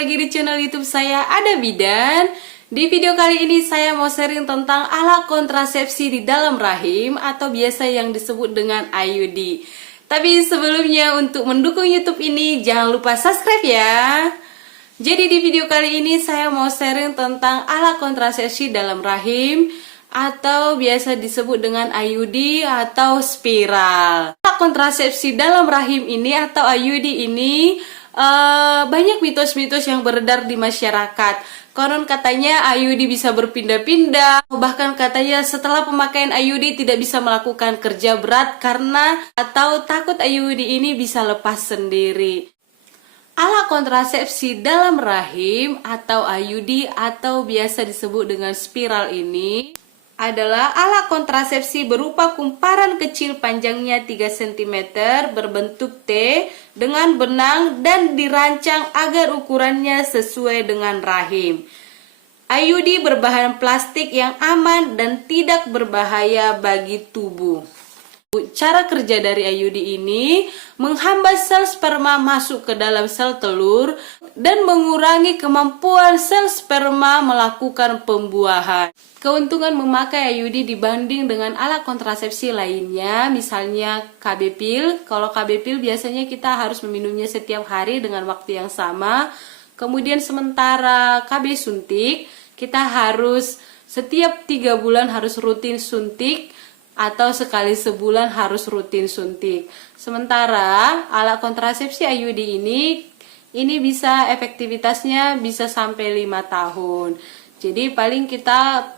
lagi di channel YouTube saya Ada Bidan. Di video kali ini saya mau sharing tentang alat kontrasepsi di dalam rahim atau biasa yang disebut dengan IUD. Tapi sebelumnya untuk mendukung YouTube ini jangan lupa subscribe ya. Jadi di video kali ini saya mau sharing tentang alat kontrasepsi dalam rahim atau biasa disebut dengan IUD atau spiral. Alat kontrasepsi dalam rahim ini atau IUD ini banyak mitos-mitos yang beredar di masyarakat. Konon katanya IUD bisa berpindah-pindah, bahkan katanya setelah pemakaian IUD tidak bisa melakukan kerja berat karena atau takut IUD ini bisa lepas sendiri. Alat kontrasepsi dalam rahim atau IUD atau biasa disebut dengan spiral ini adalah alat kontrasepsi berupa kumparan kecil panjangnya 3 cm berbentuk T dengan benang dan dirancang agar ukurannya sesuai dengan rahim. IUD berbahan plastik yang aman dan tidak berbahaya bagi tubuh. Cara kerja dari IUD ini menghambat sel sperma masuk ke dalam sel telur dan mengurangi kemampuan sel sperma melakukan pembuahan. Keuntungan memakai IUD dibanding dengan alat kontrasepsi lainnya, misalnya KB pil. Kalau KB pil biasanya kita harus meminumnya setiap hari dengan waktu yang sama. Kemudian sementara KB suntik, kita harus setiap 3 bulan harus rutin suntik, atau sekali sebulan harus rutin suntik. Sementara alat kontrasepsi IUD ini bisa efektivitasnya bisa sampai 5 tahun. Jadi paling kita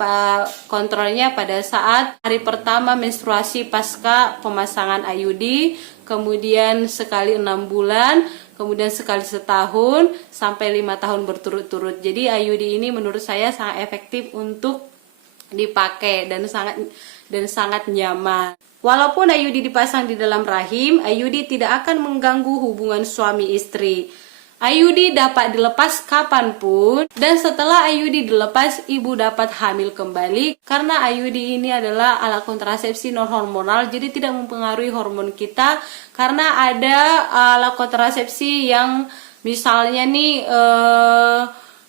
kontrolnya pada saat hari pertama menstruasi pasca pemasangan IUD, kemudian sekali 6 bulan, kemudian sekali setahun, sampai 5 tahun berturut-turut. Jadi IUD ini menurut saya sangat efektif untuk dipakai dan sangat nyaman. Walaupun IUD dipasang di dalam rahim, IUD tidak akan mengganggu hubungan suami istri. IUD dapat dilepas kapanpun, dan setelah IUD dilepas, ibu dapat hamil kembali karena IUD ini adalah alat kontrasepsi non hormonal, jadi tidak mempengaruhi hormon kita. Karena ada alat kontrasepsi yang misalnya nih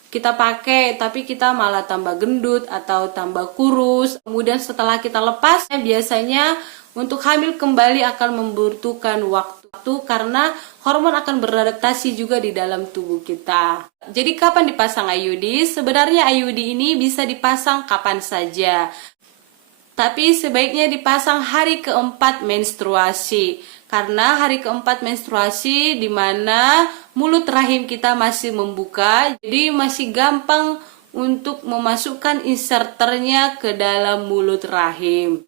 kita pakai tapi kita malah tambah gendut atau tambah kurus. Kemudian setelah kita lepas, biasanya untuk hamil kembali akan membutuhkan waktu karena hormon akan beradaptasi juga di dalam tubuh kita. Jadi kapan dipasang IUD? Sebenarnya IUD ini bisa dipasang kapan saja, tapi sebaiknya dipasang hari keempat menstruasi. Karena hari keempat menstruasi di mana mulut rahim kita masih membuka, jadi masih gampang untuk memasukkan inserternya ke dalam mulut rahim.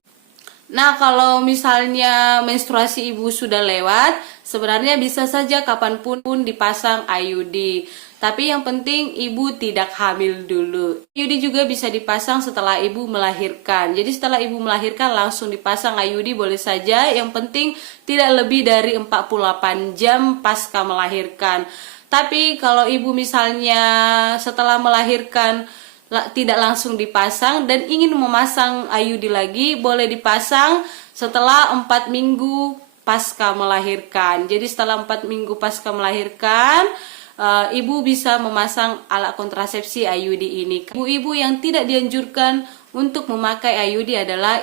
Nah, kalau misalnya menstruasi ibu sudah lewat, sebenarnya bisa saja kapanpun dipasang IUD. Tapi yang penting ibu tidak hamil dulu. IUD juga bisa dipasang setelah ibu melahirkan. Jadi setelah ibu melahirkan langsung dipasang IUD boleh saja. Yang penting tidak lebih dari 48 jam pasca melahirkan. Tapi kalau ibu misalnya setelah melahirkan tidak langsung dipasang dan ingin memasang IUD lagi, boleh dipasang setelah 4 minggu pasca melahirkan. Jadi setelah 4 minggu pasca melahirkan, ibu bisa memasang alat kontrasepsi IUD ini. Ibu-ibu yang tidak dianjurkan untuk memakai IUD adalah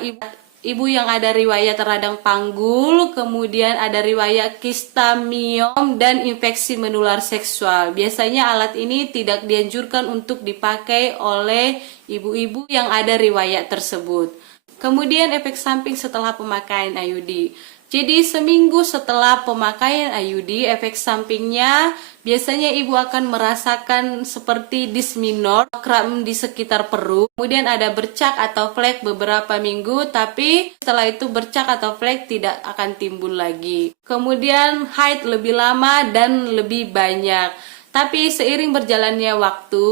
ibu yang ada riwayat radang panggul, kemudian ada riwayat kista miom dan infeksi menular seksual. Biasanya alat ini tidak dianjurkan untuk dipakai oleh ibu-ibu yang ada riwayat tersebut. Kemudian efek samping setelah pemakaian IUD. Jadi seminggu setelah pemakaian IUD, efek sampingnya biasanya ibu akan merasakan seperti dismenor, kram di sekitar perut. Kemudian ada bercak atau flek beberapa minggu, tapi setelah itu bercak atau flek tidak akan timbul lagi. Kemudian haid lebih lama dan lebih banyak. Tapi seiring berjalannya waktu,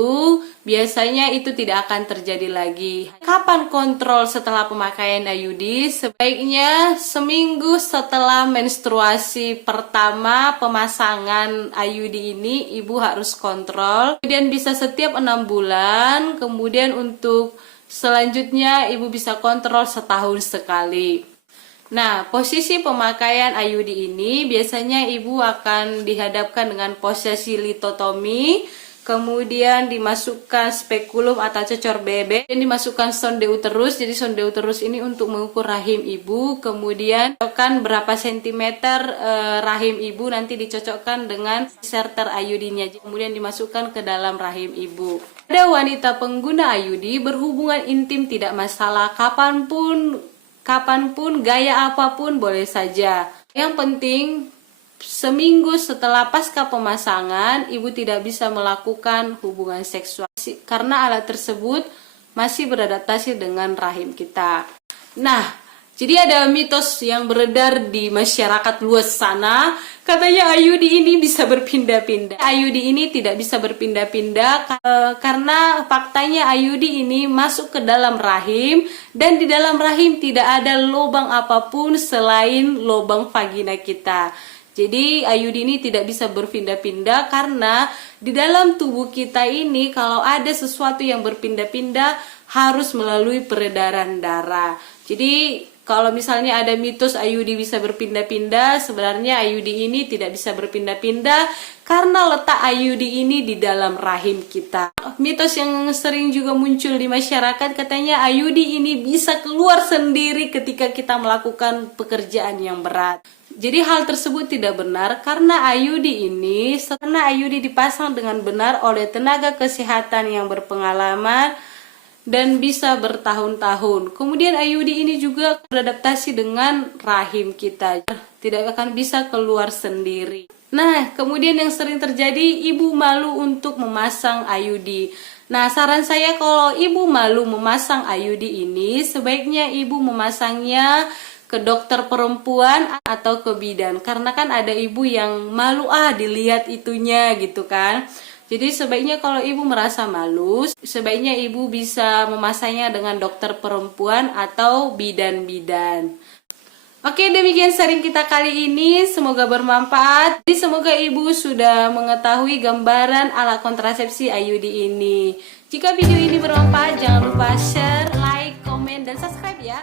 biasanya itu tidak akan terjadi lagi. Kapan kontrol setelah pemakaian IUD? Sebaiknya seminggu setelah menstruasi pertama pemasangan IUD ini, ibu harus kontrol. Kemudian bisa setiap 6 bulan, kemudian untuk selanjutnya ibu bisa kontrol setahun sekali. Nah, posisi pemakaian IUD ini biasanya ibu akan dihadapkan dengan posisi litotomi kemudian dimasukkan spekulum atau cecor bebek, dan dimasukkan sonde uterus. Jadi sonde uterus ini untuk mengukur rahim ibu, kemudian cocokkan berapa sentimeter rahim ibu, nanti dicocokkan dengan inserter IUD-nya, kemudian dimasukkan ke dalam rahim ibu. Ada wanita pengguna IUD berhubungan intim tidak masalah, kapanpun, gaya apapun boleh saja. Yang penting seminggu setelah pasca pemasangan, ibu tidak bisa melakukan hubungan seksual karena alat tersebut masih beradaptasi dengan rahim kita. Nah, jadi ada mitos yang beredar di masyarakat luas sana, katanya IUD ini bisa berpindah-pindah. IUD ini tidak bisa berpindah-pindah karena faktanya IUD ini masuk ke dalam rahim, dan di dalam rahim tidak ada lubang apapun selain lubang vagina kita. Jadi IUD ini tidak bisa berpindah-pindah karena di dalam tubuh kita ini kalau ada sesuatu yang berpindah-pindah harus melalui peredaran darah. Jadi kalau misalnya ada mitos IUD bisa berpindah-pindah, sebenarnya IUD ini tidak bisa berpindah-pindah karena letak IUD ini di dalam rahim kita. Mitos yang sering juga muncul di masyarakat, katanya IUD ini bisa keluar sendiri ketika kita melakukan pekerjaan yang berat. Jadi hal tersebut tidak benar karena IUD dipasang dengan benar oleh tenaga kesehatan yang berpengalaman dan bisa bertahun-tahun. Kemudian IUD ini juga beradaptasi dengan rahim kita, tidak akan bisa keluar sendiri. Nah, kemudian yang sering terjadi, ibu malu untuk memasang IUD. Nah, saran saya kalau ibu malu memasang IUD ini, sebaiknya ibu memasangnya ke dokter perempuan atau ke bidan, karena kan ada ibu yang malu dilihat itunya gitu kan. Jadi sebaiknya kalau ibu merasa malu, sebaiknya ibu bisa memasangnya dengan dokter perempuan atau bidan-bidan. Oke, demikian sharing kita kali ini, semoga bermanfaat. Jadi semoga ibu sudah mengetahui gambaran alat kontrasepsi IUD ini. Jika video ini bermanfaat, jangan lupa share, like, komen, dan subscribe ya.